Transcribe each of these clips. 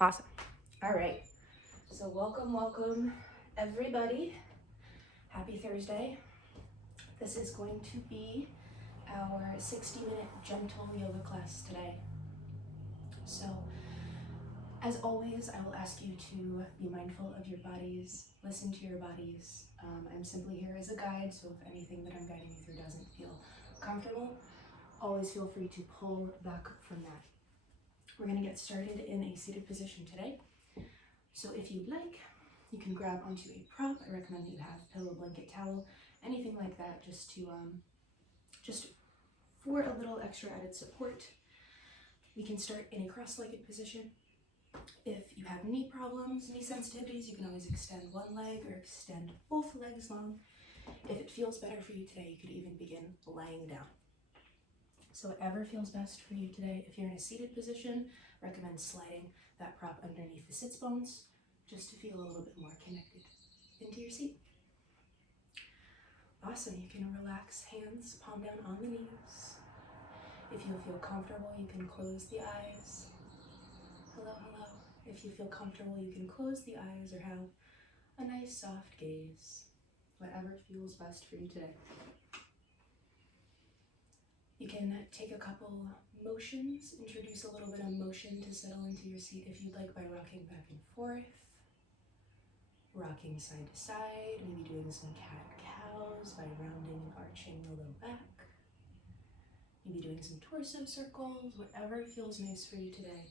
Awesome. All right. So welcome, everybody. Happy Thursday. This is going to be our 60-minute gentle yoga class today. So, as always, I will ask you to be mindful of your bodies, listen to your bodies. I'm simply here as a guide, so if anything that I'm guiding you through doesn't feel comfortable, always feel free to pull back from that. We're going to get started in a seated position today. So if you'd like, you can grab onto a prop. I recommend that you have pillow, blanket, towel, anything like that, just for a little extra added support. We can start in a cross-legged position. If you have knee problems, knee sensitivities, you can always extend one leg or extend both legs long. If it feels better for you today, you could even begin laying down. So whatever feels best for you today. If you're in a seated position, recommend sliding that prop underneath the sits bones just to feel a little bit more connected into your seat. Awesome. You can relax hands, palm down on the knees. If you feel comfortable, you can close the eyes. Hello, hello. If you feel comfortable, you can close the eyes or have a nice soft gaze. Whatever feels best for you today. You can take a couple motions, introduce a little bit of motion to settle into your seat if you'd like by rocking back and forth, rocking side to side, maybe doing some cat-cows by rounding and arching the low back, maybe doing some torso circles, whatever feels nice for you today.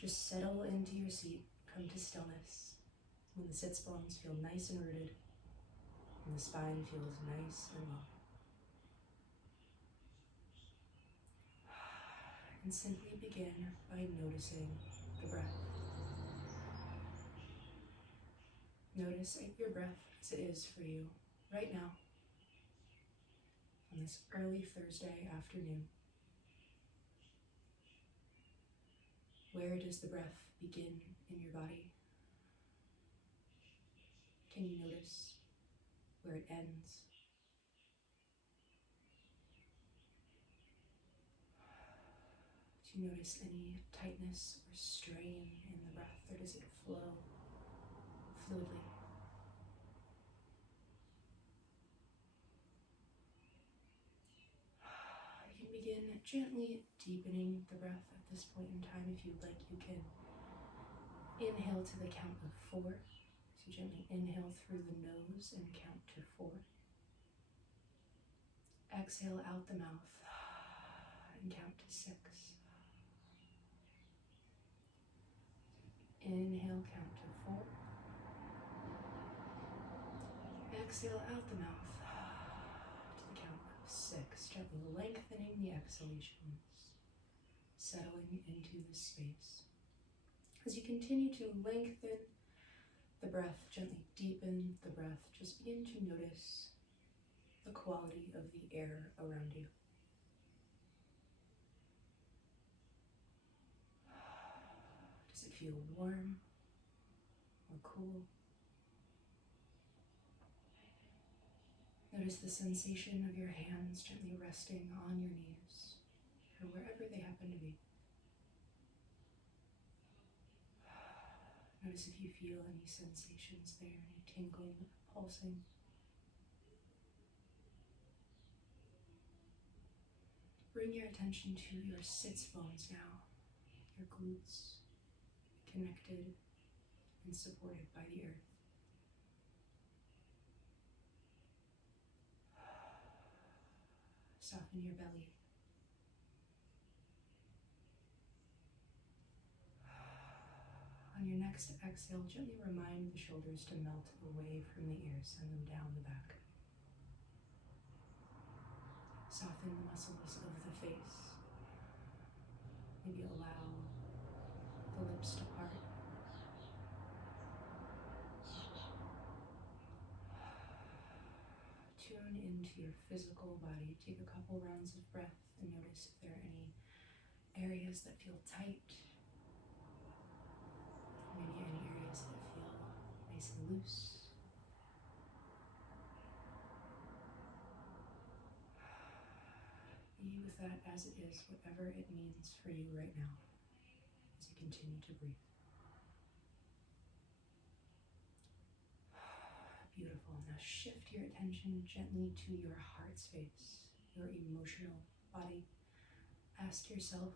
Just settle into your seat, come to stillness, when the sits bones feel nice and rooted, and the spine feels nice and long. And simply begin by noticing the breath. Notice your breath as it is for you right now on this early Thursday afternoon. Where does the breath begin in your body? Can you notice where it ends? Do you notice any tightness or strain in the breath, or does it flow fluidly? You can begin gently deepening the breath at this point in time. If you'd like, you can inhale to the count of 4. So gently inhale through the nose and count to 4. Exhale out the mouth and count to 6. Inhale, count to 4. Exhale out the mouth to the count of 6. Gently lengthening the exhalations, settling into the space. As you continue to lengthen the breath, gently deepen the breath, just begin to notice the quality of the air around you. Does it feel warm or cool? Notice the sensation of your hands gently resting on your knees or wherever they happen to be. Notice if you feel any sensations there, any tingling, pulsing. Bring your attention to your sits bones now, your glutes connected and supported by the earth. Soften your belly. On your next exhale, gently remind the shoulders to melt away from the ears, send them down the back. Soften the muscles of the face. Maybe allow the lips to part. Tune into your physical body. Take a couple rounds of breath and notice if there are any areas that feel tight. Maybe any areas that feel nice and loose. Be with that as it is, whatever it means for you right now. As you continue to breathe. Beautiful. Now shift your attention gently to your heart space, your emotional body. Ask yourself,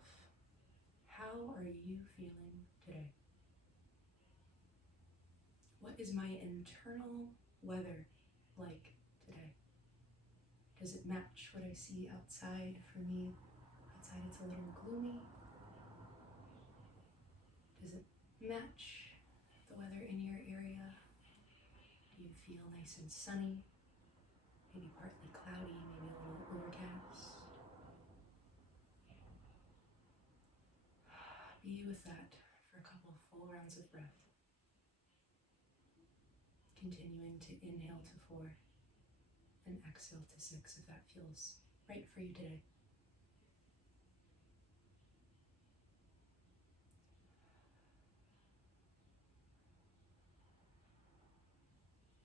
how are you feeling today? What is my internal weather like today? Does it match what I see outside? For me, outside it's a little gloomy. Does it match the weather in your area? Do you feel nice and sunny? Maybe partly cloudy, maybe a little overcast? Be with that for a couple full rounds of breath. Continuing to inhale to 4 and exhale to 6 if that feels right for you today.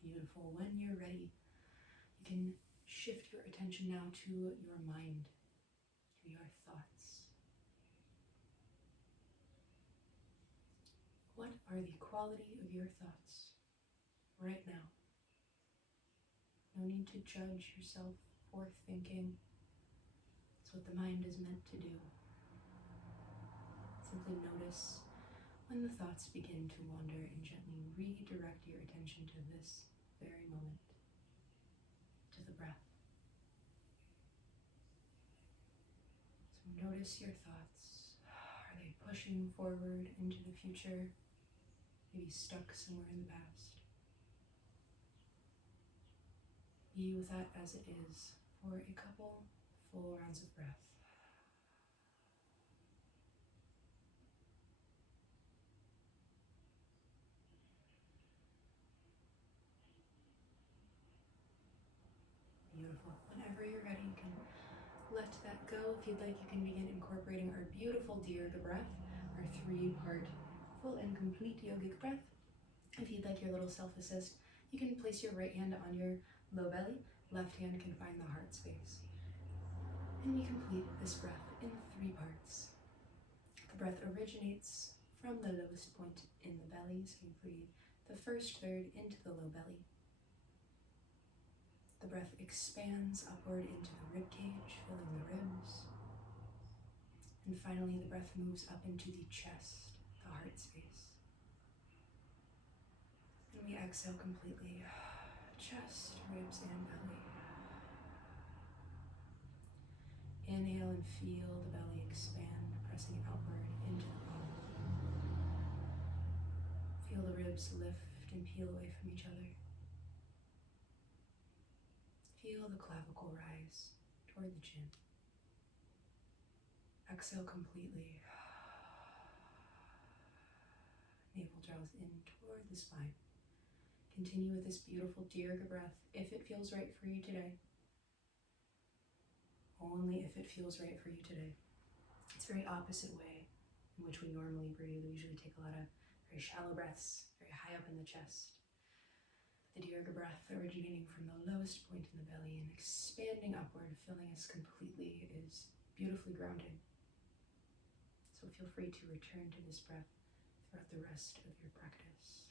Beautiful. When you're ready, you can shift your attention now to your mind, to your thoughts. What are the quality of your thoughts right now? No need to judge yourself for thinking. It's what the mind is meant to do. Simply notice when the thoughts begin to wander and gently redirect your attention to this very moment, to the breath. So notice your thoughts. Are they pushing forward into the future? Maybe stuck somewhere in the past? Be with that as it is for a couple full rounds of breath. Beautiful. Whenever you're ready, you can let that go. If you'd like, you can begin incorporating our beautiful Dirga breath, our 3-part full and complete yogic breath. If you'd like your little self-assist, you can place your right hand on your low belly, left hand can find the heart space. And we complete this breath in 3 parts. The breath originates from the lowest point in the belly, so you breathe the first third into the low belly. The breath expands upward into the rib cage, filling the ribs. And finally, the breath moves up into the chest, the heart space. And we exhale completely, chest, ribs, and belly. Inhale and feel the belly expand, pressing outward into the palm. Feel the ribs lift and peel away from each other. Feel the clavicle rise toward the chin. Exhale completely. Navel draws in toward the spine. Continue with this beautiful Dirga breath if it feels right for you today. Only if it feels right for you today. It's a very opposite way in which we normally breathe. We usually take a lot of very shallow breaths, very high up in the chest. The Dirga breath originating from the lowest point in the belly and expanding upward, filling us completely, is beautifully grounding. So feel free to return to this breath throughout the rest of your practice.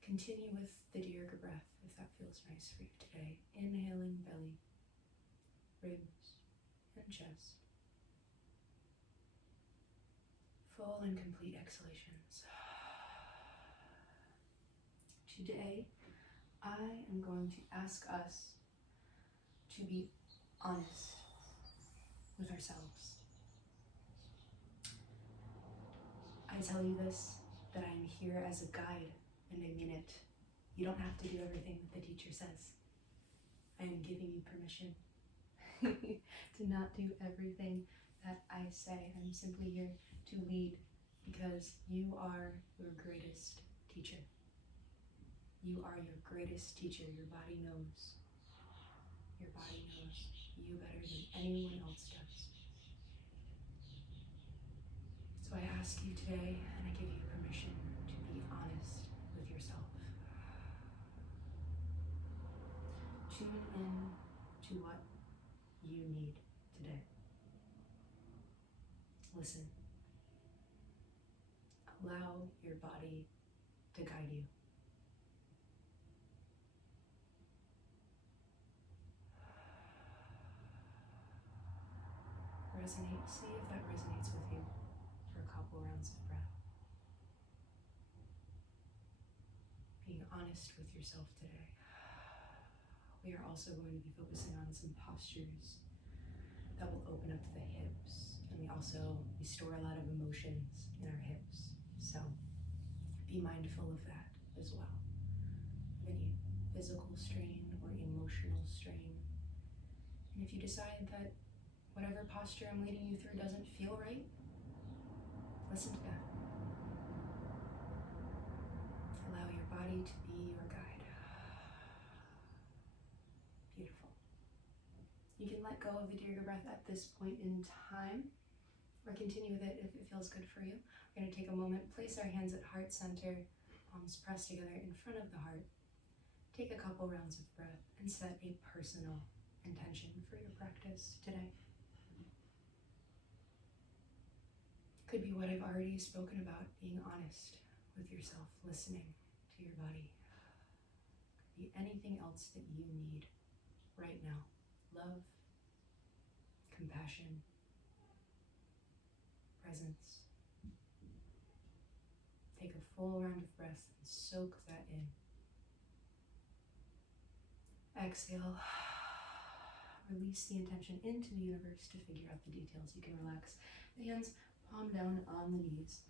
Continue with the Dirga breath if that feels nice for you today. Inhaling belly, ribs, and chest. Full and complete exhalations. Today, I am going to ask us to be honest with ourselves. I tell you this, that I am here as a guide, and I mean it. You don't have to do everything that the teacher says. I am giving you permission to not do everything that I say. I'm simply here to lead because you are your greatest teacher. You are your greatest teacher. Your body knows. Your body knows you better than anyone else does. So I ask you today, and I give you permission to be honest with yourself. Tune in to what you need today. Listen. Allow your body to guide you. Resonate. See if that resonates with you for a couple rounds of breath. Being honest with yourself today. We are also going to be focusing on some postures that will open up the hips. And we store a lot of emotions in our hips. So be mindful of that as well. Any physical strain or emotional strain. And if you decide that whatever posture I'm leading you through doesn't feel right, listen to that. Allow your body to be your guide. Beautiful. You can let go of the Dirga breath at this point in time, or continue with it if it feels good for you. We're going to take a moment, place our hands at heart center, palms pressed together in front of the heart. Take a couple rounds of breath and set a personal intention for your practice today. Could be what I've already spoken about, being honest with yourself, listening to your body. Could be anything else that you need right now. Love, compassion, presence. Take a full round of breath and soak that in. Exhale. Release the intention into the universe to figure out the details. You can relax the hands palm down on the knees.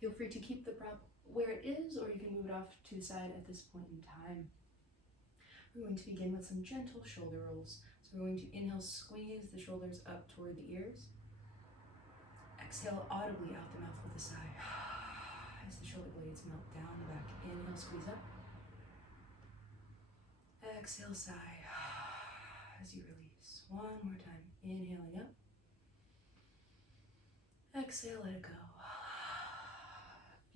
Feel free to keep the prop where it is, or you can move it off to the side at this point in time. We're going to begin with some gentle shoulder rolls. So we're going to inhale, squeeze the shoulders up toward the ears. Exhale audibly out the mouth with a sigh. As the shoulder blades melt down the back. Inhale, squeeze up. Exhale, sigh. As you release. One more time. Inhaling up. Exhale, let it go.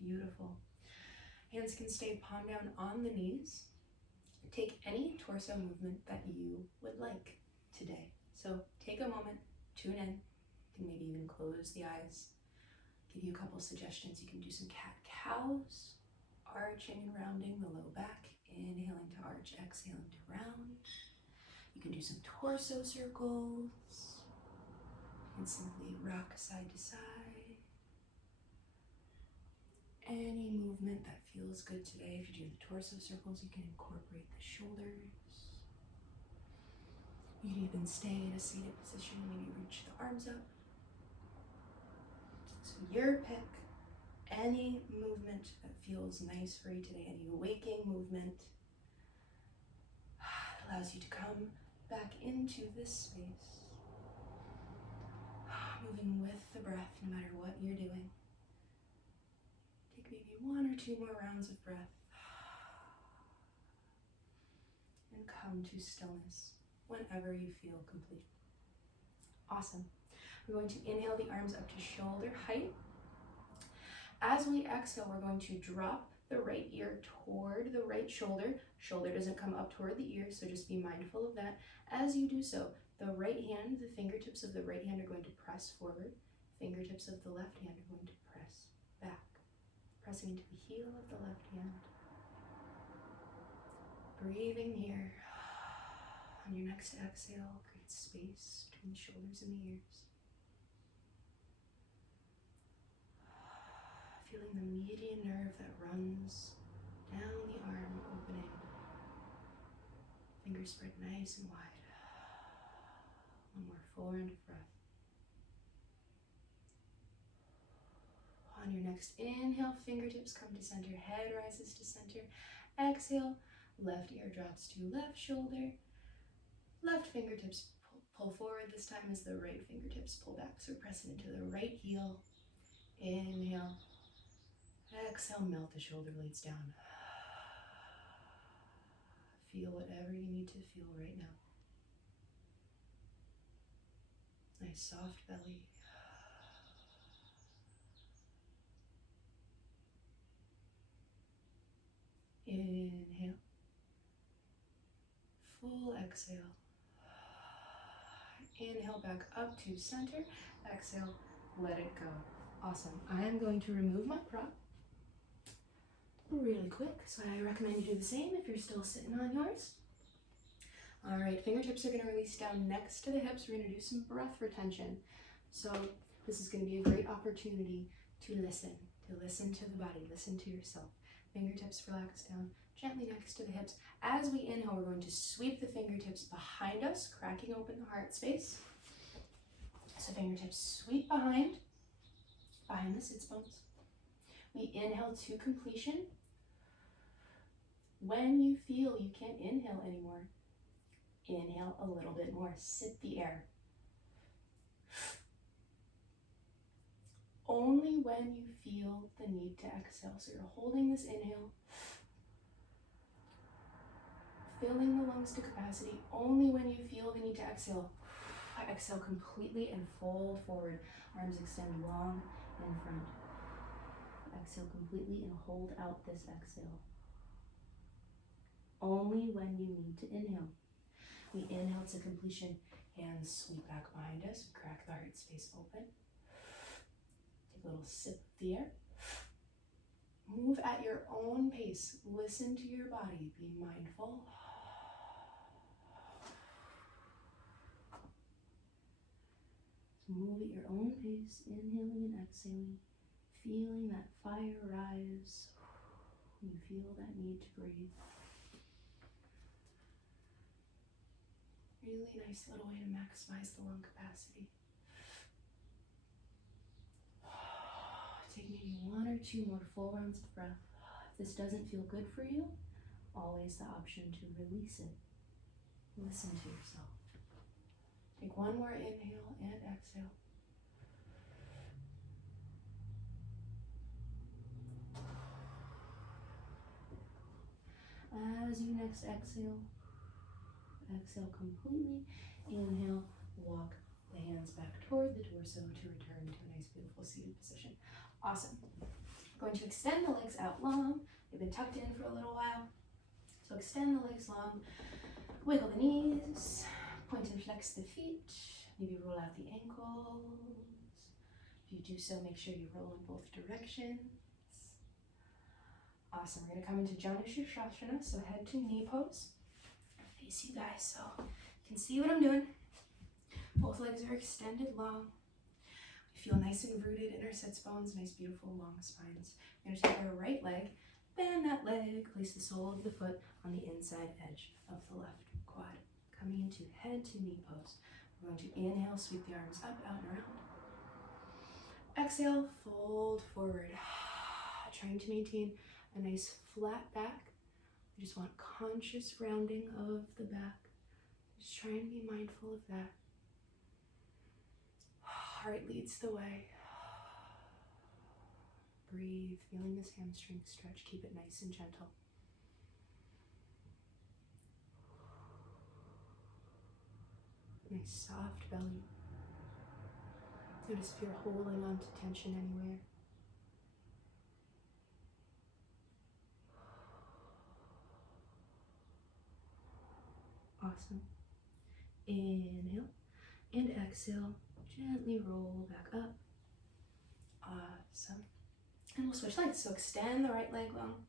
Beautiful. Hands can stay palm down on the knees. Take any torso movement that you would like today. So take a moment, tune in. You can maybe even close the eyes. Give you a couple suggestions. You can do some cat-cows, arching and rounding the low back. Inhaling to arch, exhaling to round. You can do some torso circles. And simply rock side to side. Any movement that feels good today. If you do the torso circles, you can incorporate the shoulders. You can even stay in a seated position, maybe reach the arms up. So your pick. Any movement that feels nice for you today, any waking movement that allows you to come back into this space. Moving with the breath, no matter what you're doing. Take maybe 1 or 2 more rounds of breath. And come to stillness whenever you feel complete. Awesome. We're going to inhale the arms up to shoulder height. As we exhale, we're going to drop the right ear toward the right shoulder. Shoulder doesn't come up toward the ear, so just be mindful of that. As you do so, the right hand, the fingertips of the right hand are going to press forward. Fingertips of the left hand are going to press back. Pressing into the heel of the left hand. Breathing here. On your next exhale, create space between the shoulders and the ears. Feeling the median nerve that runs down the arm opening. Fingers spread nice and wide. One more full round of breath. On your next inhale, fingertips come to center, head rises to center. Exhale, left ear drops to left shoulder. Left fingertips pull forward this time as the right fingertips pull back. So press it into the right heel. Inhale. Exhale, melt the shoulder blades down. Feel whatever you need to feel right now. Nice soft belly. Inhale. Full exhale. Inhale back up to center. Exhale, let it go. Awesome. I am going to remove my prop. really quick, so I recommend you do the same if you're still sitting on yours. All right, fingertips are going to release down next to the hips. We're going to do some breath retention. So this is going to be a great opportunity to listen to the body, listen to yourself. Fingertips relax down gently next to the hips. As we inhale, we're going to sweep the fingertips behind us, cracking open the heart space. So fingertips sweep behind the sits bones. We inhale to completion. When you feel you can't inhale anymore, inhale a little bit more, sip the air. Only when you feel the need to exhale. So you're holding this inhale, filling the lungs to capacity. Only when you feel the need to exhale, exhale completely and fold forward. Arms extend long in front. Exhale completely and hold out this exhale. Only when you need to inhale. We inhale to completion, hands sweep back behind us, crack the heart space open. Take a little sip of the air. Move at your own pace. Listen to your body. Be mindful. So move at your own pace, inhaling and exhaling, feeling that fire rise. You feel that need to breathe. Really nice little way to maximize the lung capacity. Take maybe 1 or 2 more full rounds of breath. If this doesn't feel good for you, always the option to release it. Listen to yourself. Take 1 more inhale and exhale. As you next exhale, exhale completely. Inhale, walk the hands back toward the torso to return to a nice, beautiful seated position. Awesome. Going to extend the legs out long. They've been tucked in for a little while. So extend the legs long. Wiggle the knees. Point and flex the feet. Maybe roll out the ankles. If you do so, make sure you roll in both directions. Awesome. We're going to come into Janu Shirshasana, so head to knee pose. Face you guys so you can see what I'm doing. Both legs are extended long. We feel nice and rooted in our sits bones, nice, beautiful, long spines. We're going to take our right leg, bend that leg, place the sole of the foot on the inside edge of the left quad. Coming into head to knee pose. We're going to inhale, sweep the arms up, out, and around. Exhale, fold forward. Trying to maintain a nice flat back. We just want conscious rounding of the back. Just try and be mindful of that. Heart leads the way. Breathe, feeling this hamstring stretch. Keep it nice and gentle. Nice soft belly. Notice if you're holding on to tension anywhere. Awesome. Inhale and exhale. Gently roll back up. Awesome. And we'll switch legs. So extend the right leg long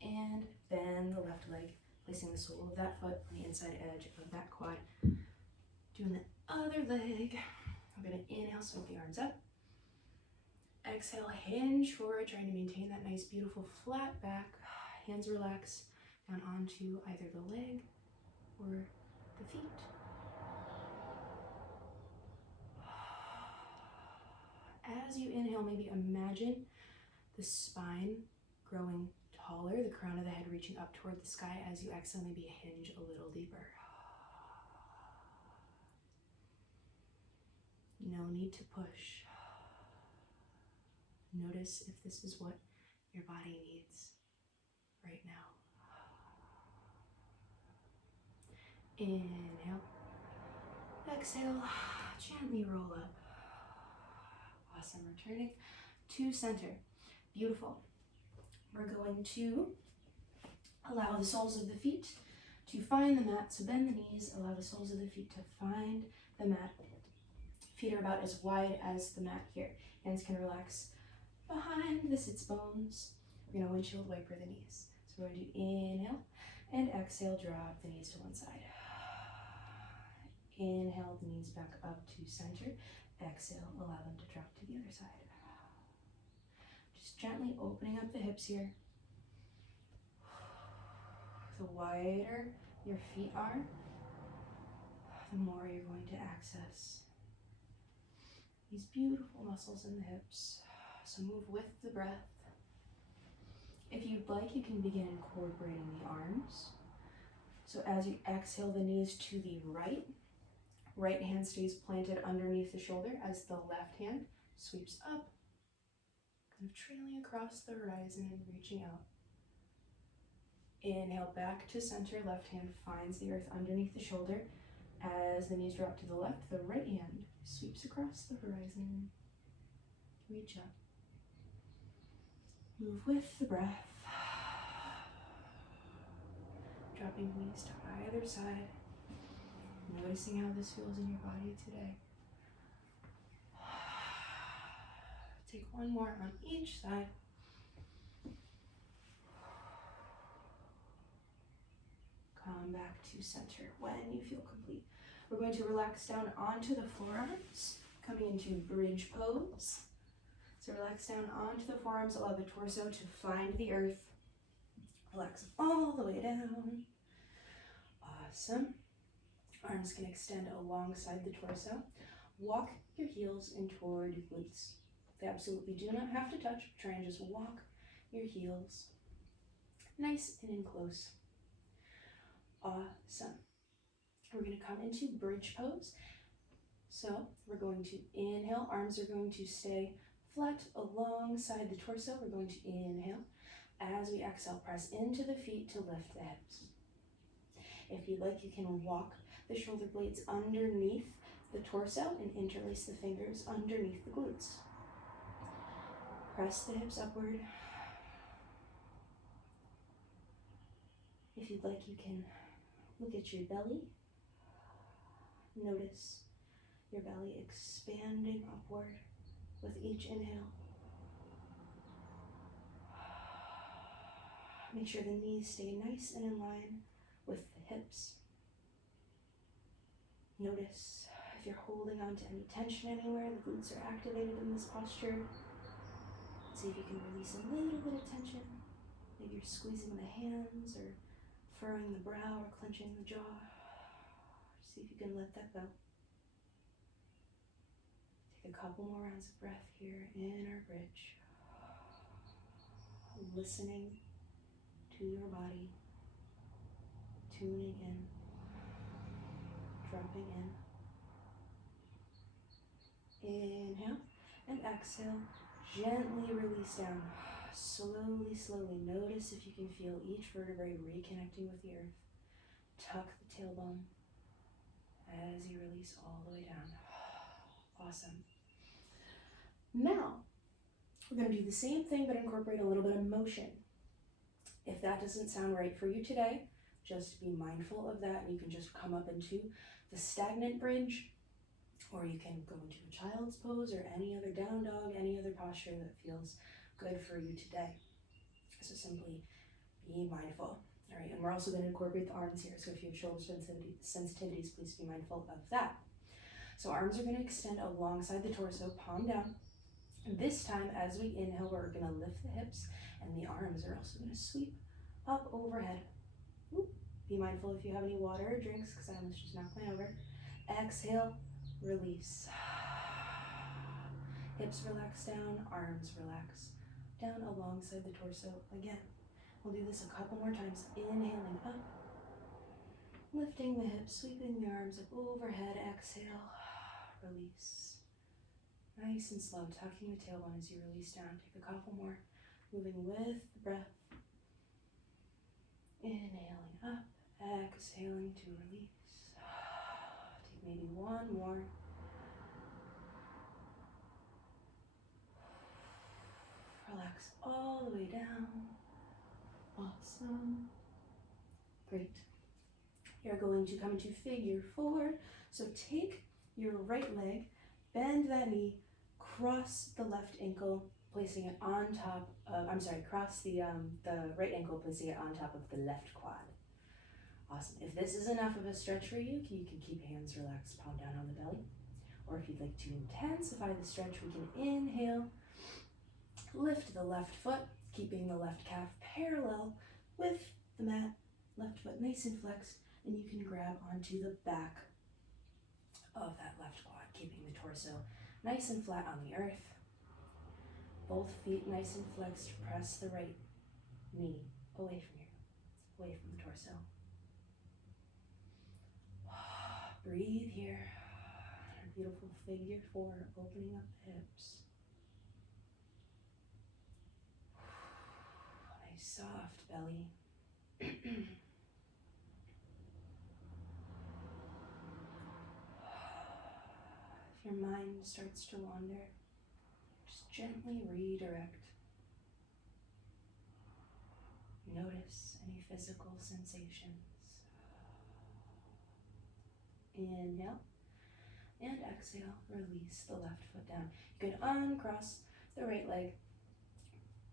and bend the left leg, placing the sole of that foot on the inside edge of that quad. Doing the other leg. We're going to inhale, sweep the arms up. Exhale, hinge forward, trying to maintain that nice, beautiful flat back. Hands relax down onto either the leg or the feet. As you inhale, maybe imagine the spine growing taller, the crown of the head reaching up toward the sky. As you exhale, maybe hinge a little deeper. No need to push. Notice if this is what your body needs right now. Inhale. Exhale. Gently roll up. Awesome. Returning to center. Beautiful. We're going to allow the soles of the feet to find the mat. So bend the knees. Allow the soles of the feet to find the mat. Feet are about as wide as the mat here. Hands can relax behind the sits bones. We're gonna windshield wiper the knees. So we're gonna do inhale and exhale, drop the knees to one side. Inhale, the knees back up to center. Exhale, allow them to drop to the other side. Just gently opening up the hips here. The wider your feet are, the more you're going to access these beautiful muscles in the hips. So move with the breath. If you'd like, you can begin incorporating the arms. So as you exhale the knees to the right hand stays planted underneath the shoulder as the left hand sweeps up, kind of trailing across the horizon and reaching out. Inhale back to center, left hand finds the earth underneath the shoulder. As the knees drop to the left, the right hand sweeps across the horizon. Reach up. Move with the breath. Dropping knees to either side. Noticing how this feels in your body today. Take one more on each side. Come back to center when you feel complete. We're going to relax down onto the forearms, coming into bridge pose. So relax down onto the forearms, allow the torso to find the earth. Relax all the way down. Awesome. Arms can extend alongside the torso. Walk your heels in toward your glutes. They absolutely do not have to touch. Try and just walk your heels nice and in close. Awesome. We're going to come into bridge pose. So we're going to inhale. Arms are going to stay flat alongside the torso. We're going to inhale. As we exhale, press into the feet to lift the hips. If you'd like, you can walk the shoulder blades underneath the torso and interlace the fingers underneath the glutes. Press the hips upward. If you'd like, you can look at your belly. Notice your belly expanding upward with each inhale. Make sure the knees stay nice and in line with the hips. Notice if you're holding on to any tension anywhere, the glutes are activated in this posture. See if you can release a little bit of tension. Maybe you're squeezing the hands or furrowing the brow or clenching the jaw. See if you can let that go. Take a couple more rounds of breath here in our bridge. Listening to your body, tuning in, dropping in. Inhale and exhale. Gently release down. Slowly, slowly. Notice if you can feel each vertebrae reconnecting with the earth. Tuck the tailbone as you release all the way down. Awesome. Now, we're going to do the same thing but incorporate a little bit of motion. If that doesn't sound right for you today, just be mindful of that, and you can just come up into the stagnant bridge, or you can go into a child's pose or any other down dog, any other posture that feels good for you today. So simply be mindful. All right, and we're also going to incorporate the arms here, so if you have shoulder sensitivities, please be mindful of that. So arms are going to extend alongside the torso, palm down. This time, as we inhale, we're going to lift the hips, and the arms are also going to sweep up overhead. Be mindful if you have any water or drinks, because I almost just knocked mine over. Exhale, release. Hips relax down, arms relax down alongside the torso again. We'll do this a couple more times. Inhaling up, lifting the hips, sweeping the arms up overhead. Exhale, release. Nice and slow, tucking the tailbone as you release down. Take a couple more, moving with the breath. Inhaling up, exhaling to release. Take maybe one more. Relax all the way down. Awesome. Great. You're going to come into figure four. So take your right leg, bend that knee, cross the left ankle, placing it on top of, cross the right ankle, placing it on top of the left quad. Awesome. If this is enough of a stretch for you, you can keep hands relaxed, palm down on the belly. Or if you'd like to intensify the stretch, we can inhale, lift the left foot, keeping the left calf parallel with the mat, left foot nice and flexed, and you can grab onto the back of that left quad, keeping the torso nice and flat on the earth. Both feet nice and flexed. Press the right knee away from the torso. Breathe here. A beautiful figure 4, opening up the hips. Nice soft belly. If your mind starts to wander, just gently redirect. Notice any physical sensations. Inhale and exhale, release the left foot down. You can uncross the right leg.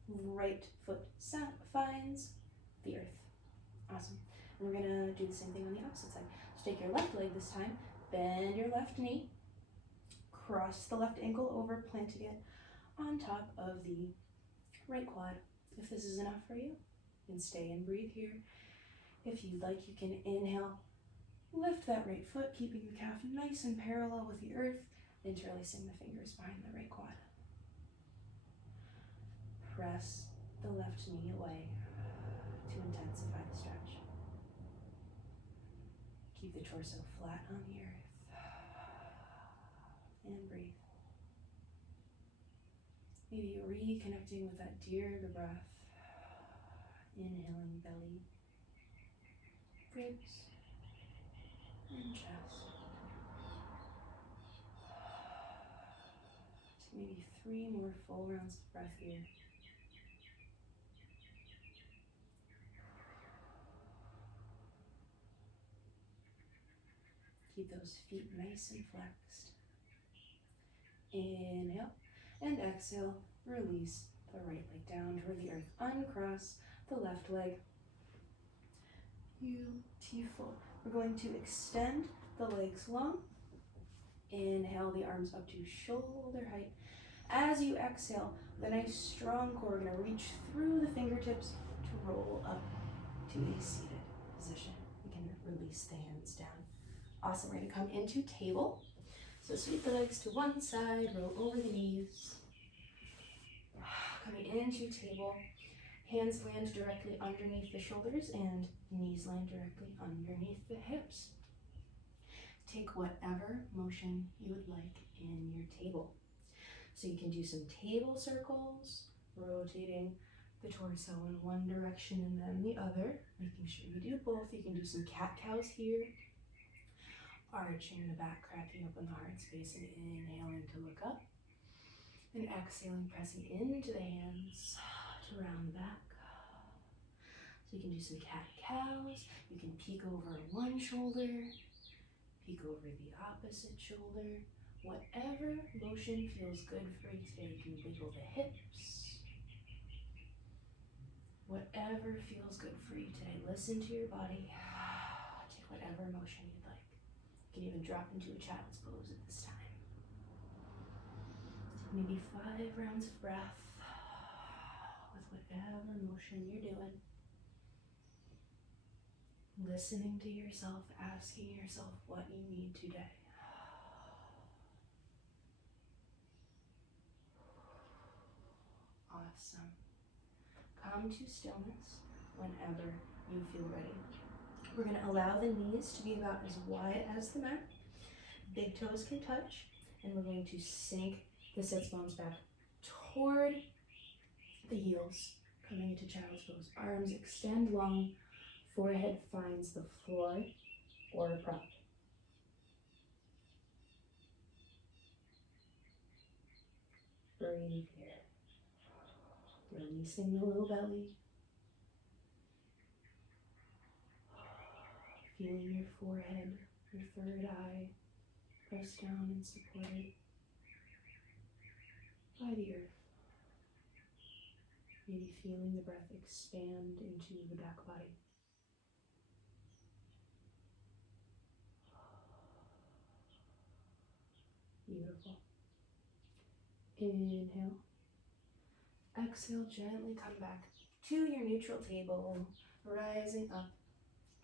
Right foot finds the earth. Awesome. And we're gonna do the same thing on the opposite side. So take your left leg this time, bend your left knee, cross the left ankle over, planting it on top of the right quad. If this is enough for you, you can stay and breathe here. If you'd like, you can inhale, lift that right foot, keeping the calf nice and parallel with the earth, interlacing the fingers behind the right quad. Press the left knee away to intensify the stretch. Keep the torso flat on the earth. And breathe. Maybe reconnecting with that Dirga breath. Inhaling belly, ribs, and chest. Take maybe 3 more full rounds of breath here. Keep those feet nice and flexed. Inhale and exhale, release the right leg down toward the earth. Uncross the left leg. Beautiful. We're going to extend the legs long. Inhale the arms up to shoulder height. As you exhale, with a nice strong core, we're going to reach through the fingertips to roll up to a seated position. We can release the hands down. Awesome. We're going to come into table. So sweep the legs to one side, roll over the knees. Coming into table, hands land directly underneath the shoulders and knees land directly underneath the hips. Take whatever motion you would like in your table. So you can do some table circles, rotating the torso in one direction and then the other, making sure you do both. You can do some cat-cows here. Arching the back, cracking open the heart space, and inhaling to look up. And exhaling, pressing into the hands to round the back. So you can do some cat-cows. You can peek over one shoulder, peek over the opposite shoulder. Whatever motion feels good for you today. You can wiggle the hips. Whatever feels good for you today. Listen to your body. Take whatever motion you'd like. You can even drop into a child's pose at this time. Take maybe 5 rounds of breath with whatever motion you're doing. Listening to yourself, asking yourself what you need today. Awesome. Come to stillness whenever you feel ready. We're going to allow the knees to be about as wide as the mat. Big toes can touch, and we're going to sink the sits bones back toward the heels, coming into child's pose. Arms extend long, forehead finds the floor or a prop. Breathe here. Releasing the little belly. Feeling your forehead, your third eye, pressed down and supported. by the earth. Maybe feeling the breath expand into the back body. Beautiful. Inhale. Exhale, gently come back to your neutral table, rising up.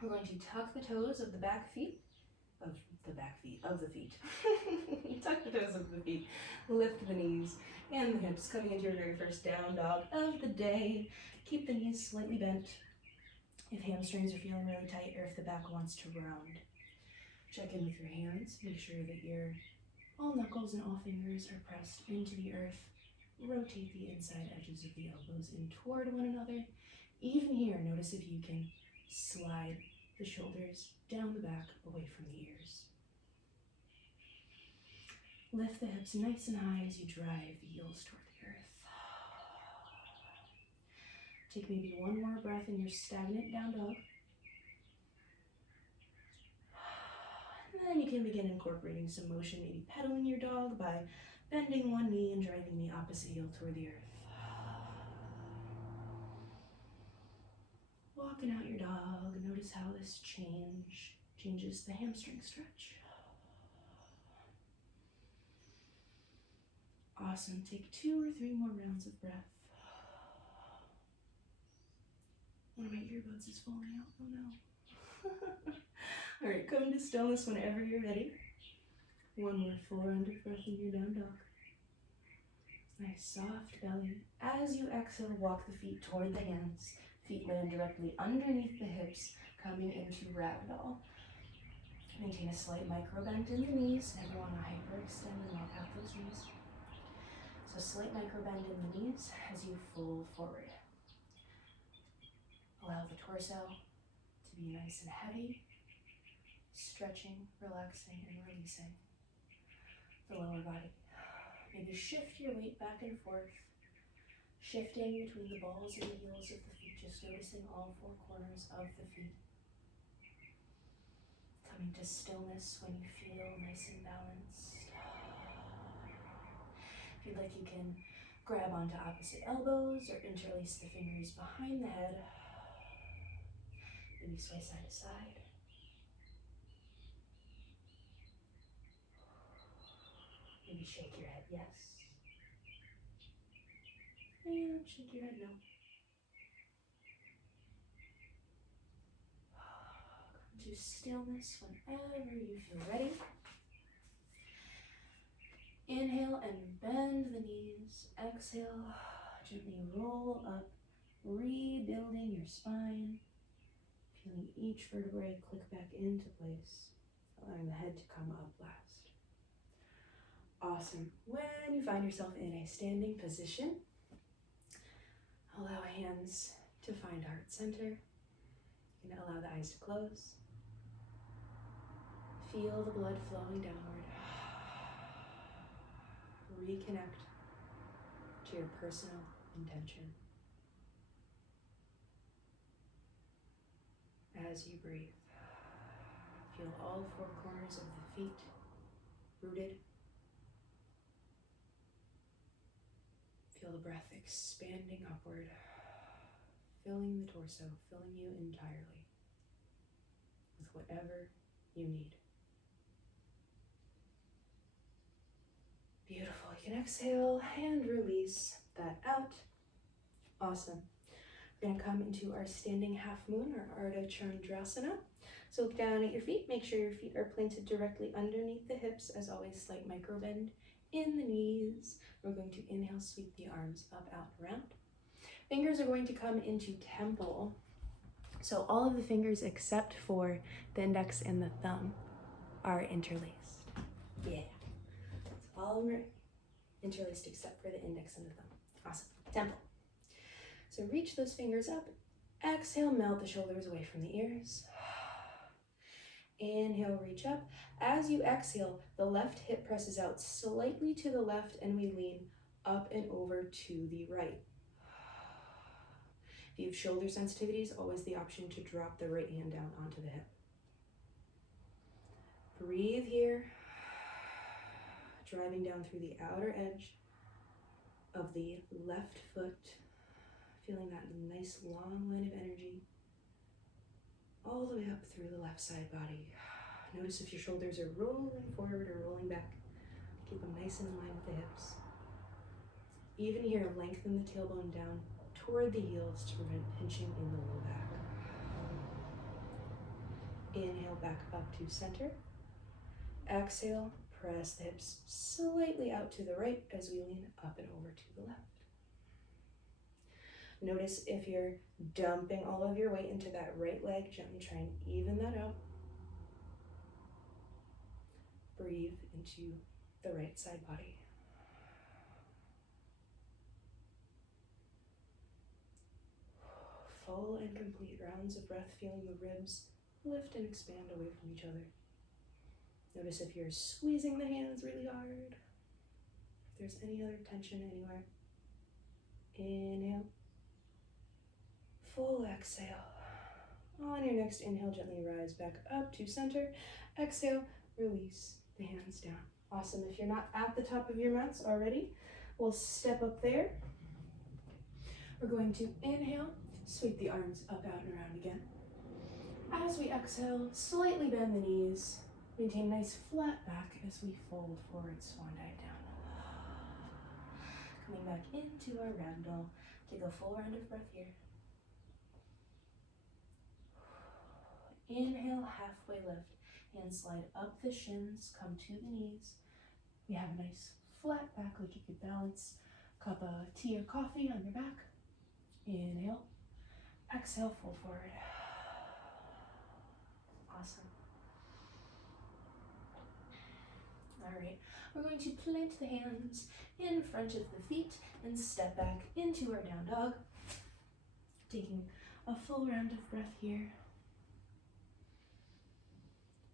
We're going to tuck the toes of the back feet, of the feet. Tuck the toes of the feet, lift the knees and the hips, coming into your very first down dog of the day. Keep the knees slightly bent if hamstrings are feeling really tight or if the back wants to round. Check in with your hands, make sure that all knuckles and all fingers are pressed into the earth. Rotate the inside edges of the elbows in toward one another. Even here, notice if you can slide the shoulders down the back, away from the ears. Lift the hips nice and high as you drive the heels toward the earth. Take maybe one more breath in your stagnant down dog. And then you can begin incorporating some motion, maybe pedaling your dog by bending one knee and driving the opposite heel toward the earth. Walking out your dog, notice how this changes the hamstring stretch. Awesome, take 2 or 3 more rounds of breath. One of my earbuds is falling out, oh no. All right, come to stillness whenever you're ready. One more full round of breath in your down dog. Nice soft belly. As you exhale, walk the feet toward the hands. Feet land directly underneath the hips, coming into ragdoll. Maintain a slight micro bend in the knees. Never want to hyperextend and lock out those knees. So slight micro bend in the knees as you fold forward. Allow the torso to be nice and heavy, stretching, relaxing, and releasing the lower body. Maybe shift your weight back and forth, shifting between the balls and the heels of the feet, just noticing all 4 corners of the feet. Coming to stillness when you feel nice and balanced. If you'd like, you can grab onto opposite elbows or interlace the fingers behind the head. Maybe sway side to side. Maybe shake your head yes. And shake your head no. Come to stillness whenever you feel ready. Inhale and bend the knees. Exhale, gently roll up, rebuilding your spine. Feeling each vertebrae click back into place, allowing the head to come up last. Awesome. When you find yourself in a standing position, allow hands to find heart center. You can allow the eyes to close. Feel the blood flowing downward. Reconnect to your personal intention. As you breathe, feel all 4 corners of the feet rooted. Feel the breath expanding upward, filling the torso, filling you entirely with whatever you need. Beautiful. You can exhale and release that out. Awesome. We're going to come into our standing half moon, or Ardha Chandrasana. So look down at your feet. Make sure your feet are planted directly underneath the hips. As always, slight micro bend in the knees. We're going to inhale, sweep the arms up, out, around. Fingers are going to come into temple. So all of the fingers except for the index and the thumb are interlaced. Yeah. So all of them are interlaced except for the index and the thumb. Awesome. Temple. So reach those fingers up. Exhale, melt the shoulders away from the ears. Inhale, reach up. As you exhale, the left hip presses out slightly to the left and we lean up and over to the right. If you have shoulder sensitivities, always the option to drop the right hand down onto the hip. Breathe here, driving down through the outer edge. of the left foot, feeling that nice long line of energy all the way up through the left side body. Notice if your shoulders are rolling forward or rolling back. Keep them nice and in line with the hips. Even here, lengthen the tailbone down toward the heels to prevent pinching in the low back. Inhale back up to center. Exhale, press the hips slightly out to the right as we lean up and over to the left. Notice if you're dumping all of your weight into that right leg, gently try and even that out. Breathe into the right side body. Full and complete rounds of breath, feeling the ribs lift and expand away from each other. Notice if you're squeezing the hands really hard, if there's any other tension anywhere. Inhale. Full exhale. On your next inhale, gently rise back up to center. Exhale, release the hands down. Awesome. If you're not at the top of your mats already, we'll step up there. We're going to inhale, sweep the arms up, out, and around again. As we exhale, slightly bend the knees. Maintain nice flat back as we fold forward, swan dive down. Coming back into our ragdoll. Take a full round of breath here. Inhale, halfway lift. Hands slide up the shins, come to the knees. We have a nice flat back like you could balance a cup of tea or coffee on your back. Inhale. Exhale, fold forward. Awesome. All right, we're going to plant the hands in front of the feet and step back into our down dog. Taking a full round of breath here.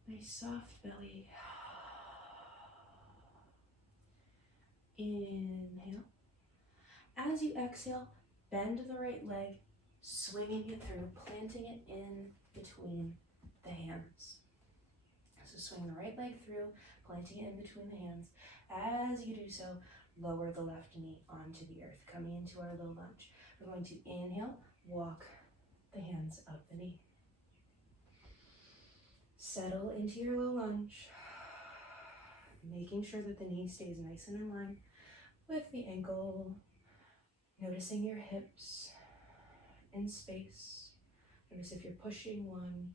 Nice soft belly. Inhale. As you exhale, bend the right leg, swinging it through, planting it in between the hands. So swing the right leg through, planting it in between the hands. As you do so, lower the left knee onto the earth, coming into our low lunge. We're going to inhale, walk the hands up the knee. Settle into your low lunge, making sure that the knee stays nice and in line with the ankle. Noticing your hips in space. Notice if you're pushing one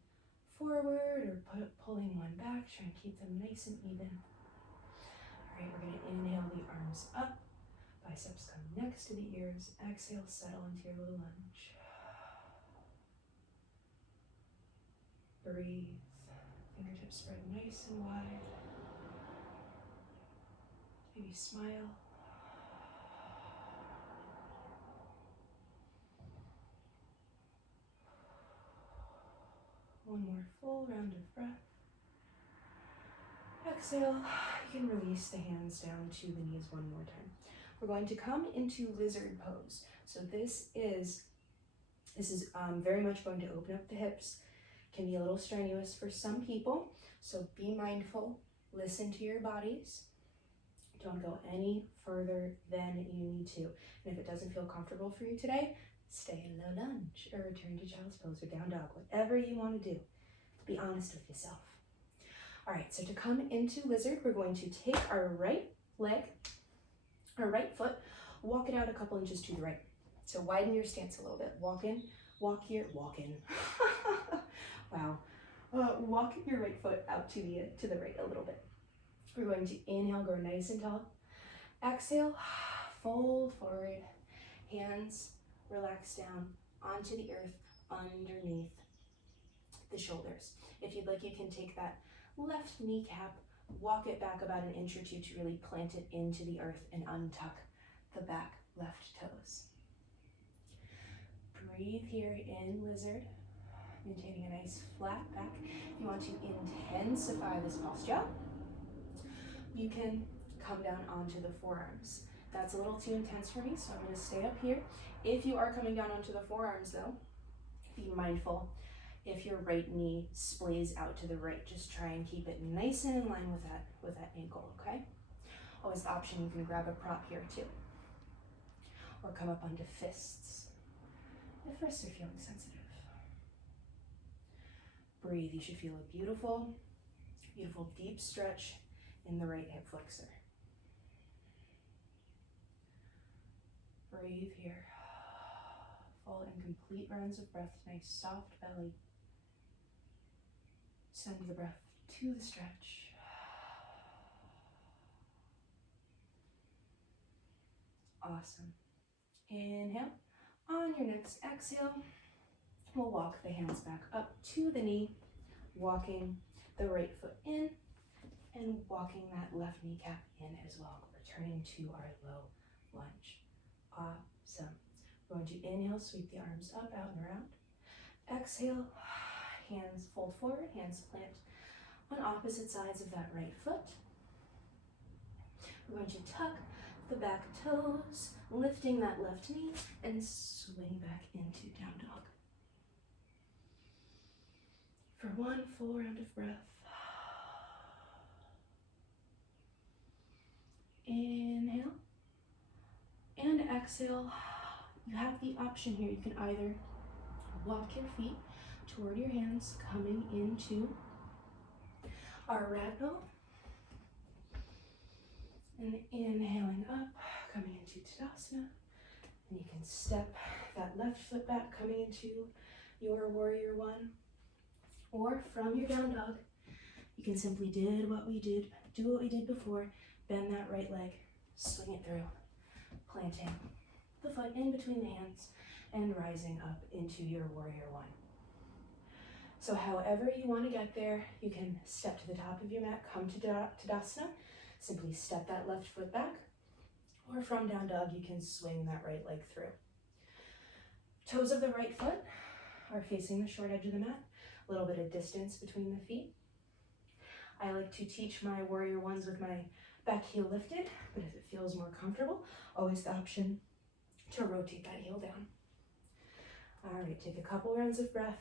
forward or pulling one back. Try and keep them nice and even. All right, we're going to inhale the arms up. Biceps come next to the ears. Exhale, settle into your low lunge. Breathe. Fingertips spread nice and wide. Maybe smile. One more full round of breath. Exhale, you can release the hands down to the knees one more time. We're going to come into lizard pose. So this is very much going to open up the hips. Can be a little strenuous for some people, so be mindful, listen to your bodies. Don't go any further than you need to. And if it doesn't feel comfortable for you today, stay in low lunge or return to child's pose or down dog, whatever you want to do. Be honest with yourself. All right, so to come into lizard, we're going to take our right leg, our right foot, walk it out a couple inches to the right. So widen your stance a little bit. Walk in, walk here, walk in. Wow. Walk your right foot out to the right a little bit. We're going to inhale, grow nice and tall. Exhale, fold forward. Hands relax down onto the earth underneath the shoulders. If you'd like, you can take that left kneecap, walk it back about an inch or two to really plant it into the earth and untuck the back left toes. Breathe here in lizard, maintaining a nice flat back. If you want to intensify this posture, you can come down onto the forearms. That's a little too intense for me, so I'm going to stay up here. If you are coming down onto the forearms though, be mindful if your right knee splays out to the right. Just try and keep it nice and in line with that ankle, okay? Always the option, you can grab a prop here too. or come up onto fists if wrists are feeling sensitive. Breathe. You should feel a beautiful, beautiful deep stretch in the right hip flexor. Breathe here. Fall in complete rounds of breath. Nice soft belly. Send the breath to the stretch. Awesome. Inhale. On your next exhale, we'll walk the hands back up to the knee, walking the right foot in and walking that left kneecap in as well, returning to our low lunge. Awesome. We're going to inhale, sweep the arms up, out, and around. Exhale, hands fold forward, hands plant on opposite sides of that right foot. We're going to tuck the back toes, lifting that left knee, and swing back into down dog. For one full round of breath. Inhale and exhale. You have the option here. You can either walk your feet toward your hands, coming into our ragdoll, and inhaling up, coming into Tadasana. And you can step that left foot back, coming into your warrior one. Or from your down dog, you can simply do what we did before. Bend that right leg, swing it through, planting the foot in between the hands and rising up into your warrior one. So however you want to get there, you can step to the top of your mat, come to Tadasana, simply step that left foot back, or from down dog, you can swing that right leg through. Toes of the right foot are facing the short edge of the mat, a little bit of distance between the feet. I like to teach my warrior ones with my back heel lifted, but if it feels more comfortable, always the option to rotate that heel down. All right, take a couple rounds of breath.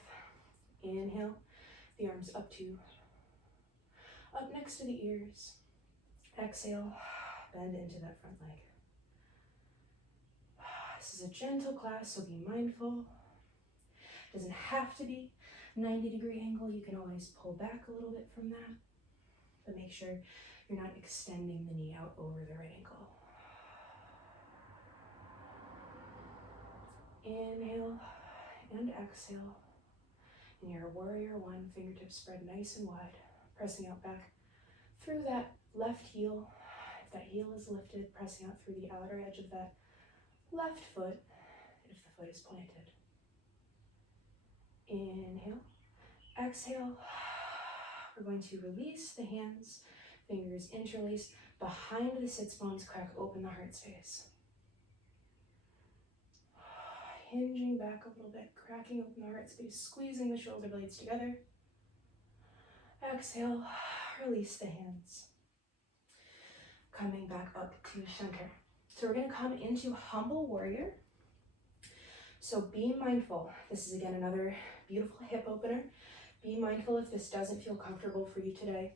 Inhale, the arms up next to the ears. Exhale, bend into that front leg. This is a gentle class, so be mindful. It doesn't have to be 90-degree angle. You can always pull back a little bit from that, but make sure you're not extending the knee out over the right ankle. Inhale and exhale. In your warrior one, fingertips spread nice and wide, pressing out back through that left heel. If that heel is lifted, pressing out through the outer edge of that left foot, if the foot is planted. Inhale, exhale. We're going to release the hands, fingers interlace behind the sits bones, crack open the heart space. Hinging back a little bit, cracking open the heart space, squeezing the shoulder blades together. Exhale, release the hands. Coming back up to center. So we're going to come into humble warrior. So be mindful. This is again another beautiful hip opener. Be mindful if this doesn't feel comfortable for you today.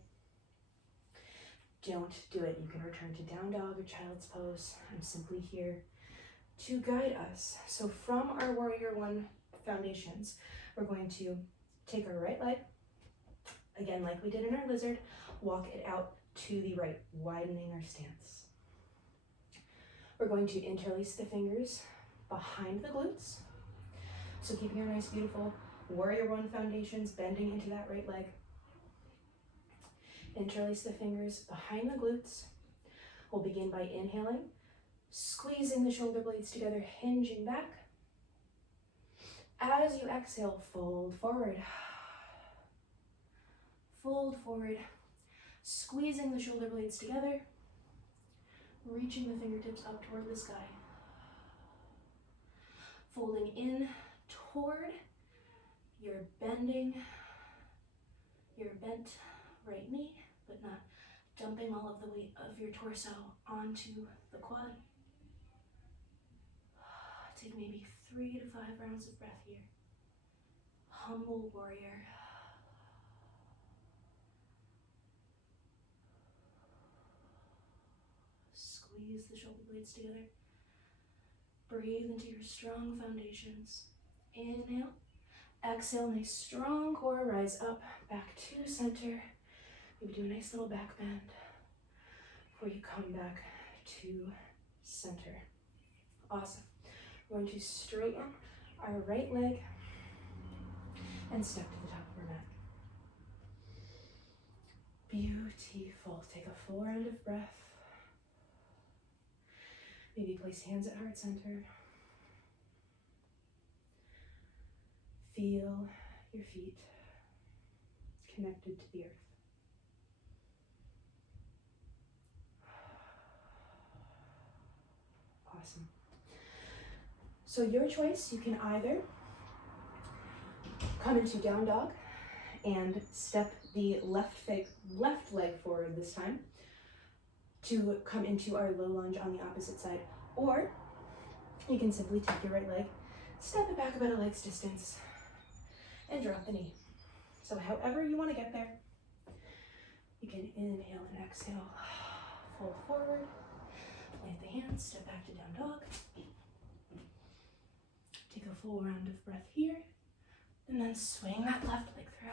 Don't do it. You can return to down dog or child's pose. I'm simply here to guide us. So from our warrior one foundations, we're going to take our right leg, again like we did in our lizard, walk it out to the right, widening our stance. We're going to interlace the fingers behind the glutes. So keeping our nice beautiful warrior one foundations, bending into that right leg. Interlace the fingers behind the glutes. We'll begin by inhaling, squeezing the shoulder blades together, hinging back. As you exhale, fold forward. Fold forward, squeezing the shoulder blades together, reaching the fingertips up toward the sky. Folding in toward your bent right knee, but not dumping all of the weight of your torso onto the quad. Take maybe 3 to 5 rounds of breath here. Humble warrior. Squeeze the shoulder blades together. Breathe into your strong foundations. Inhale. Exhale, nice strong core. Rise up, back to center. Maybe do a nice little back bend before you come back to center. Awesome. We're going to straighten our right leg and step to the top of our mat. Beautiful. Take a full round of breath. Maybe place hands at heart center. Feel your feet connected to the earth. Awesome. So your choice, you can either come into down dog and step the left leg forward this time to come into our low lunge on the opposite side, or you can simply take your right leg, step it back about a leg's distance, and drop the knee. So however you want to get there, you can inhale and exhale, fold forward, plant the hands, step back to down dog. Take a full round of breath here, and then swing that left leg through.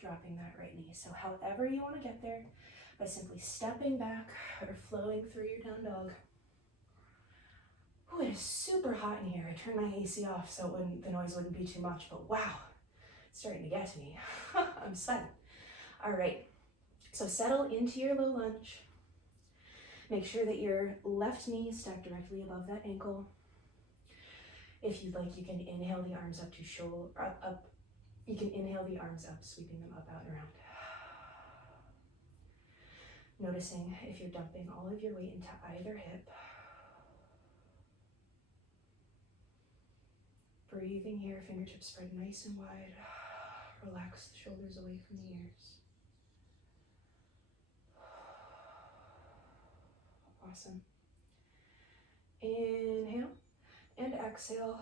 Dropping that right knee. So however you want to get there, by simply stepping back or flowing through your down dog. Oh, it is super hot in here. I turned my AC off so the noise wouldn't be too much, but wow, it's starting to get to me. I'm sweating. All right, so settle into your low lunge. Make sure that your left knee is stacked directly above that ankle. If you'd like, you can inhale the arms up to shoulder, up. You can inhale the arms up, sweeping them up, out, and around. Noticing if you're dumping all of your weight into either hip. Breathing here, fingertips spread nice and wide. Relax the shoulders away from the ears. Awesome. Inhale and exhale.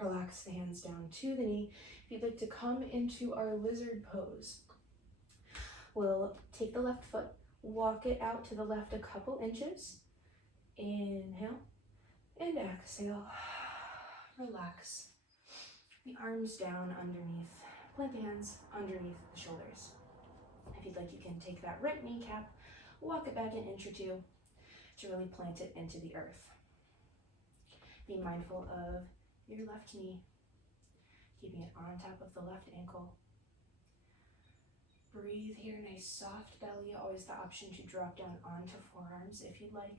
Relax the hands down to the knee. If you'd like to come into our lizard pose, we'll take the left foot, walk it out to the left a couple inches. Inhale and exhale. Relax the arms down underneath. Plant the hands underneath the shoulders. If you'd like, you can take that right kneecap, walk it back an inch or two to really plant it into the earth. Be mindful of your left knee, keeping it on top of the left ankle. Breathe here, nice soft belly. Always the option to drop down onto forearms if you'd like,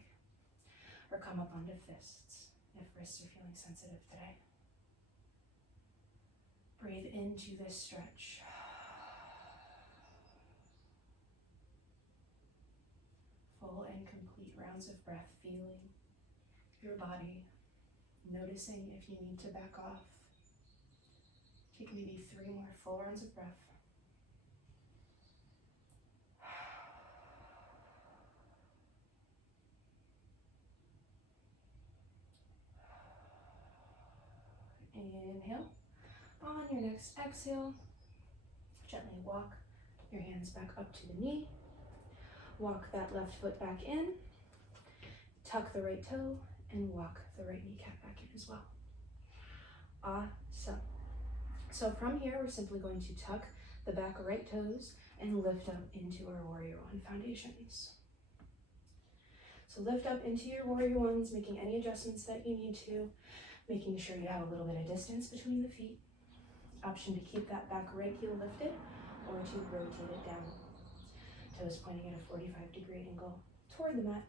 or come up onto fists if wrists are feeling sensitive today. Breathe into this stretch. Full and complete rounds of breath, feeling your body, noticing if you need to back off. Take maybe 3 more full rounds of breath. Inhale. On your next exhale, gently walk your hands back up to the knee. Walk that left foot back in. Tuck the right toe and walk the right kneecap back in as well. Awesome. So from here, we're simply going to tuck the back right toes and lift up into our Warrior One foundations. So lift up into your Warrior Ones, making any adjustments that you need to, making sure you have a little bit of distance between the feet. Option to keep that back right heel lifted or to rotate it down. Toes pointing at a 45-degree angle toward the mat.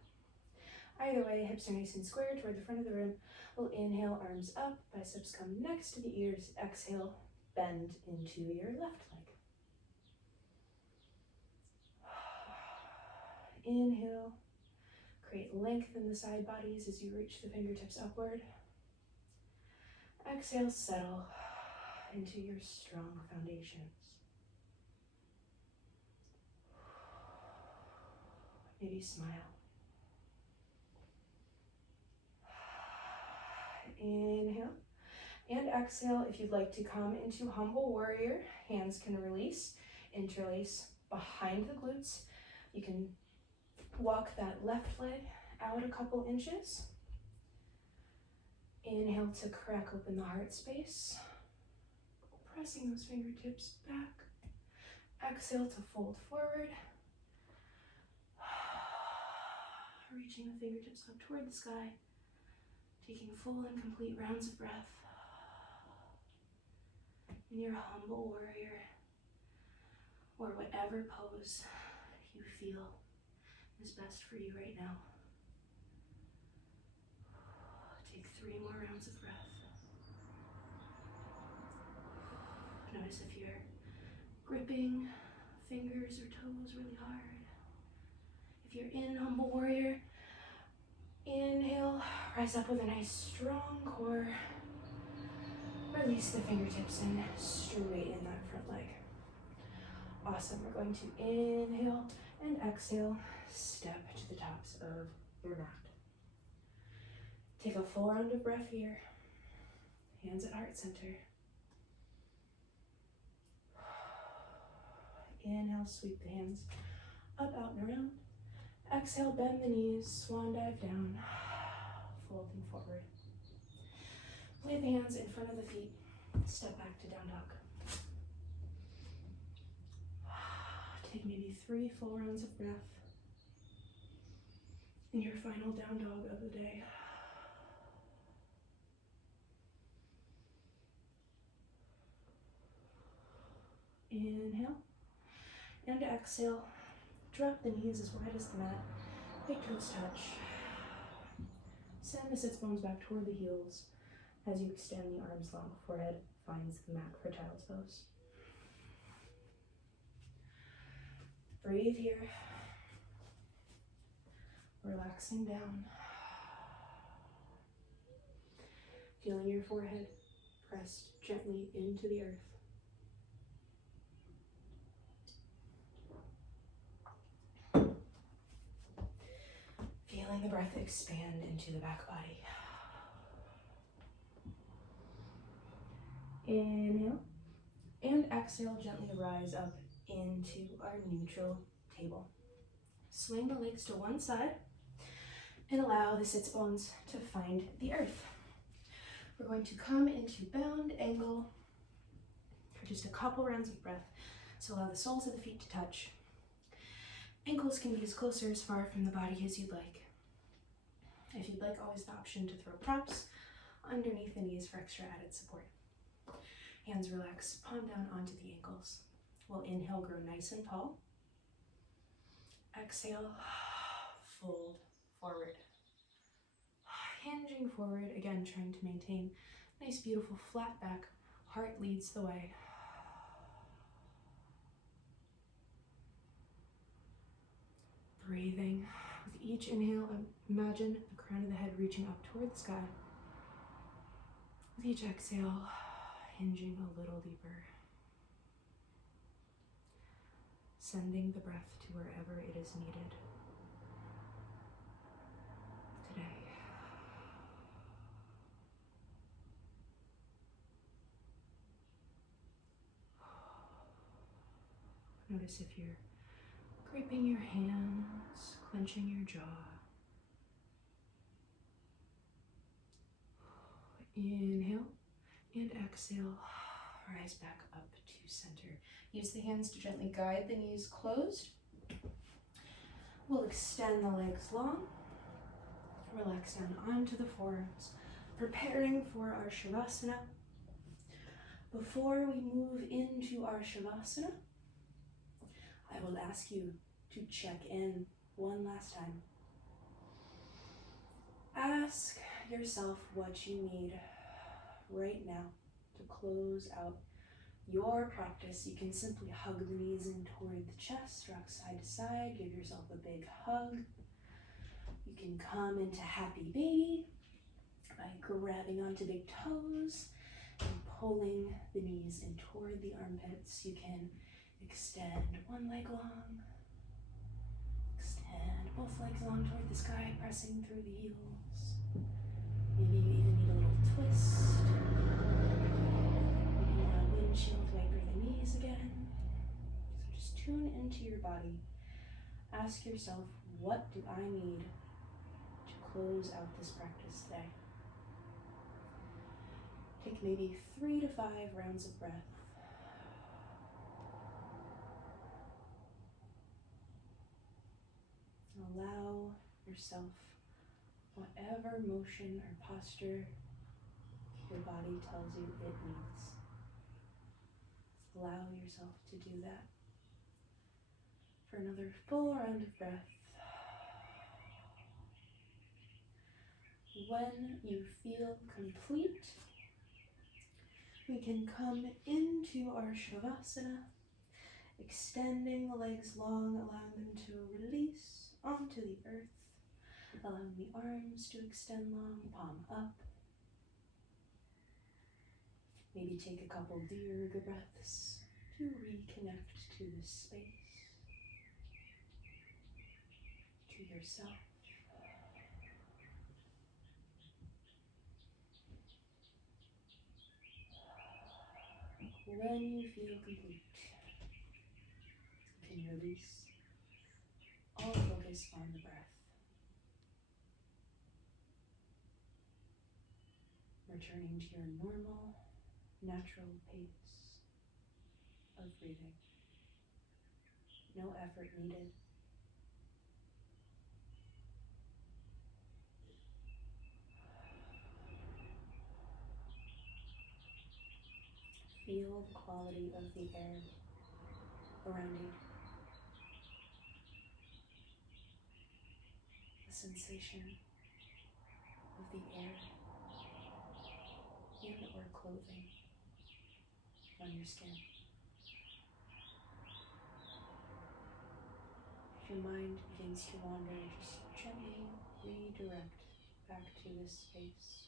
Either way, hips are nice and square toward the front of the room. We'll inhale, arms up, biceps come next to the ears. Exhale, bend into your left leg. Inhale, create length in the side bodies as you reach the fingertips upward. Exhale, settle into your strong foundations. Maybe smile. Inhale and exhale. If you'd like to come into Humble Warrior, hands can release, interlace behind the glutes. You can walk that left leg out a couple inches. Inhale to crack open the heart space. Pressing those fingertips back. Exhale to fold forward. Reaching the fingertips up toward the sky. Taking full and complete rounds of breath. In your humble warrior, or whatever pose you feel is best for you right now. Take 3 more rounds of breath. Notice if you're gripping fingers or toes really hard. If you're in humble warrior, inhale, rise up with a nice strong core. Release the fingertips and straighten that front leg. Awesome. We're going to inhale and exhale, step to the tops of your mat. Take a full round of breath here. Hands at heart center. Inhale, sweep the hands up, out, and around. Exhale, bend the knees, swan dive down, folding forward. Lay the hands in front of the feet, step back to down dog. Take maybe 3 full rounds of breath in your final down dog of the day. Inhale and exhale. Drop the knees as wide as the mat. Big toes touch. Send the sits bones back toward the heels as you extend the arms long. Forehead finds the mat for child's pose. Breathe here. Relaxing down. Feeling your forehead pressed gently into the earth. Feeling the breath expand into the back body. Inhale and exhale, gently rise up into our neutral table. Swing the legs to one side and allow the sits bones to find the earth. We're going to come into bound angle for just a couple rounds of breath. So allow the soles of the feet to touch. Ankles can be as close or as far from the body as you'd like. If you'd like, always the option to throw props underneath the knees for extra added support. Hands relax, palm down onto the ankles. We'll inhale, grow nice and tall. Exhale, fold forward. Hinging forward, again, trying to maintain nice, beautiful, flat back. Heart leads the way. Breathing. With each inhale, imagine the crown of the head reaching up toward the sky. With each exhale, hinging a little deeper. Sending the breath to wherever it is needed today. Notice if you're gripping your hands, clenching your jaw. Inhale and exhale, rise back up to center. Use the hands to gently guide the knees closed. We'll extend the legs long. Relax down onto the forearms, preparing for our Shavasana. Before we move into our Shavasana, I will ask you to check in one last time. Ask yourself what you need right now to close out your practice. You can simply hug the knees in toward the chest, rock side to side, give yourself a big hug. You can come into happy baby by grabbing onto big toes and pulling the knees in toward the armpits. You can extend one leg long, extend both legs long toward the sky, pressing through the heels. Maybe you even need a little twist. Maybe you want a windshield wiper the knees again. So just tune into your body. Ask yourself, what do I need to close out this practice today? take maybe 3 to 5 rounds of breath. Allow yourself whatever motion or posture your body tells you it needs. Allow yourself to do that for another full round of breath. When you feel complete, we can come into our Shavasana, extending the legs long, allowing them to release onto the earth, allowing the arms to extend long, palm up. Maybe take a couple dirga breaths to reconnect to this space, to yourself. When you feel complete, you can release all focus on the breath. Returning to your normal, natural pace of breathing. No effort needed. Feel the quality of the air around you. The sensation of the air and or clothing on your skin. If your mind begins to wander, just gently redirect back to this space.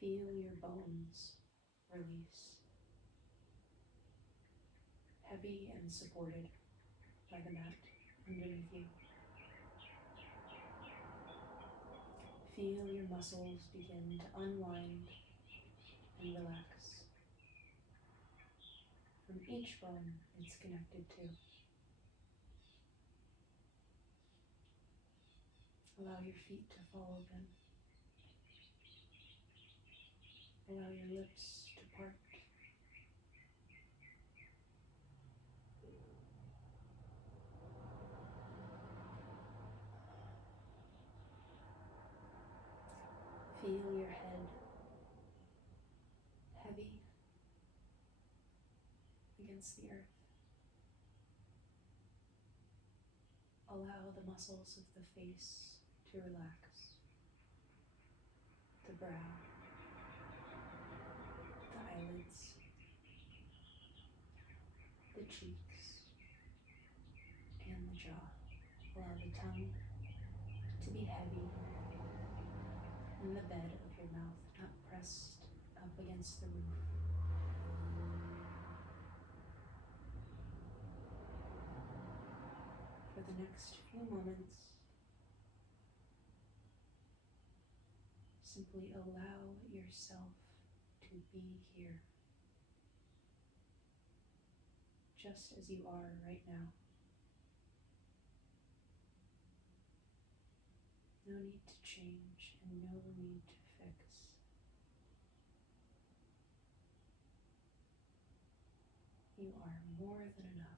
Feel your bones release, heavy and supported by the mat underneath you. Feel your muscles begin to unwind and relax from each bone it's connected to. Allow your feet to fall open. Allow your lips to part. Feel your head heavy against the earth. Allow the muscles of the face to relax. The brow, the eyelids, the cheeks, and the jaw. Allow the tongue to be heavy in the bed of your mouth, not pressed up against the roof. For the next few moments, simply allow yourself to be here, just as you are right now. No need to change and no need to fix. You are more than enough.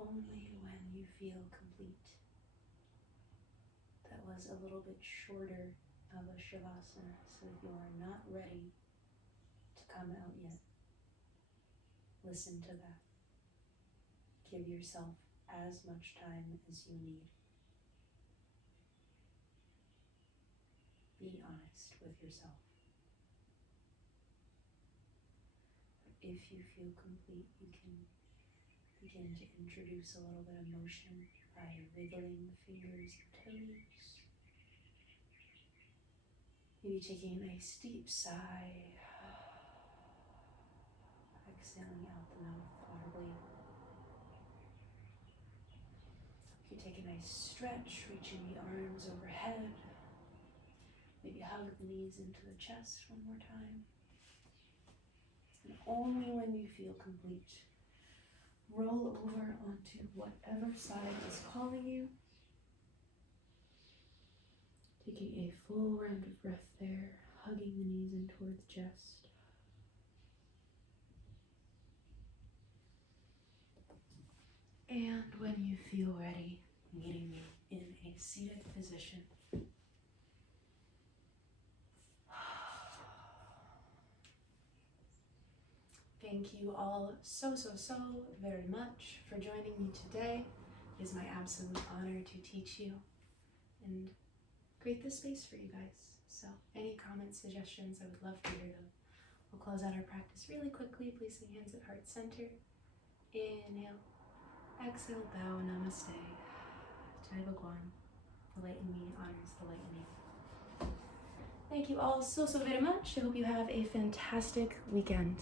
Only when you feel complete. That was a little bit shorter of a Shavasana, so if you are not ready to come out yet, Listen to that. Give yourself as much time as you need. Be honest with yourself. If you feel complete, you can begin to introduce a little bit of motion by wiggling the fingers and toes. Maybe taking a nice deep sigh. Exhaling out the mouth audibly. You take a nice stretch, reaching the arms overhead. Maybe hug the knees into the chest one more time. And only when you feel complete, roll over onto whatever side is calling you. Taking a full round of breath there, hugging the knees in toward the chest. And when you feel ready, meeting you in a seated position. Thank you all so very much for joining me today. It is my absolute honor to teach you and create this space for you guys. So any comments, suggestions, I would love to hear them. We'll close out our practice really quickly, placing hands at heart center. Inhale, exhale, bow, namaste. Jai Bhagwan. The light in me honors the light in you. Thank you all so very much. I hope you have a fantastic weekend.